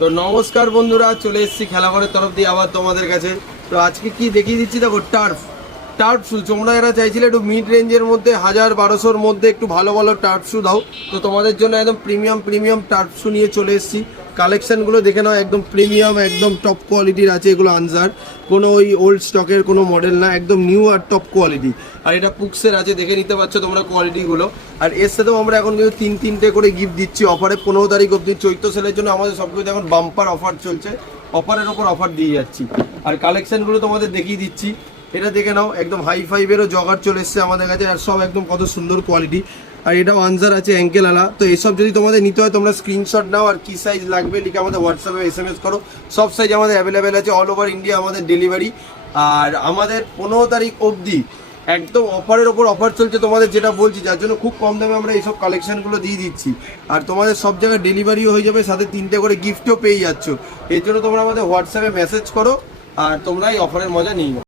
তো নমস্কার বন্ধুরা, চলে এসেছি খেলাঘরের তরফ দিয়ে আবার তোমাদের কাছে। তো আজকে কি দেখিয়ে দিচ্ছি দেখো, টার্ফ শু। তোমরা এরা চাইছিলে একটু মিড রেঞ্জের মধ্যে 1000-1200-র মধ্যে একটু ভালো ভালো টার্ফ শু দাও, তো তোমাদের জন্য একদম প্রিমিয়াম টার্ফ শু নিয়ে চলে এসেছি। কালেকশানগুলো দেখে নাও, একদম প্রিমিয়াম, একদম টপ কোয়ালিটির আছে এগুলো। আনসার কোনো ওই ওল্ড স্টকের কোনো মডেল না, একদম নিউ আর টপ কোয়ালিটি। আর এটা পুক্সের আছে, দেখে নিতে পারছো তোমরা কোয়ালিটিগুলো। আর এর সাথেও আমরা এখন কিন্তু তিনটে করে গিফট দিচ্ছি অফারে। 15 তারিখ অবধি চৈত্র সেলের জন্য আমাদের সব কিছু এখন বাম্পার অফার চলছে, অফারের ওপর অফার দিয়ে যাচ্ছি। আর কালেকশানগুলো তোমাদের দেখিয়ে দিচ্ছি, এটা দেখে নাও, একদম হাই ফাইভেরও জগার চলে এসছে আমাদের কাছে, আর সব একদম কত সুন্দর কোয়ালিটি। আর এটাও আনসার আছে অ্যাঙ্কেল আলা। তো এসব যদি তোমাদের নিতে হয় তোমরা স্ক্রিনশট নাও, আর কি সাইজ লাগবে লিখে আমাদের হোয়াটসঅ্যাপে SMS করো। সব সাইজ আমাদের অ্যাভেলেবেল আছে, অল ওভার ইন্ডিয়া আমাদের ডেলিভারি। আর আমাদের 15 তারিখ অবধি একদম অফারের ওপর অফার চলছে তোমাদের, যেটা বলছি, যার জন্য খুব কম দামে আমরা এইসব কালেকশানগুলো দিয়ে দিচ্ছি। আর তোমাদের সব জায়গায় ডেলিভারিও হয়ে যাবে, সাথে 3টে করে গিফটও পেয়ে যাচ্ছ। এর জন্য তোমরা আমাদের হোয়াটসঅ্যাপে মেসেজ করো, আর তোমরা এই অফারের মজা নিয়ে নাও।